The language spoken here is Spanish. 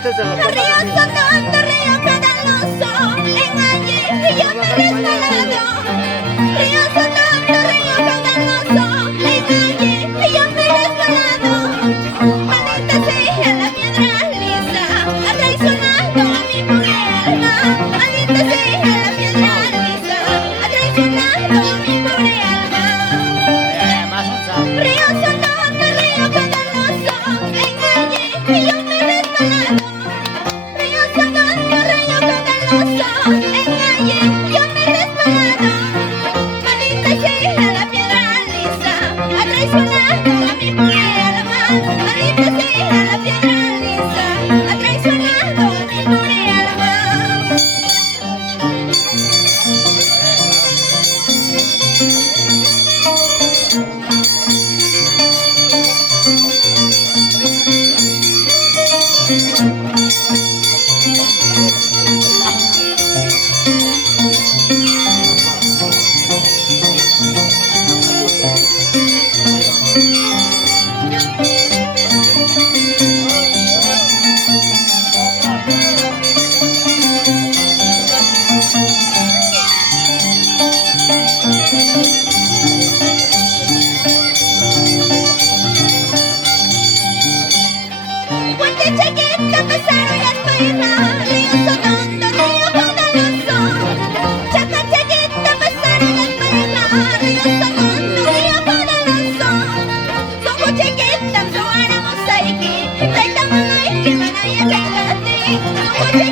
Esta se la toma Río también. sonando, río caudaloso, en allí yo me he resbalado. Río sonando, río caudaloso, en allí yo me he resbalado. Maldita sea la piedra lisa, ha traicionado a mi pobre alma. Maldita sea la piedra lisa, ha traicionado a mi pobre alma. Más onza. Río sonando, río caudaloso, en allí yo me he resbalado. Río sonando, río caudaloso, en allí yo me he resbalado. Maldita sea la piedra lisa, ha traicionado a mi pobre alma. Maldita sea la piedra lisa, ha traicionado a mi pobre alma. Cuando chiquita empezaron las painas, río sonando, río caudaloso. Chaca chiquita empezaron las painas, río sonando, río caudaloso. Soco chiquita, so haremos aiki, taita manaiki, manaya kakati.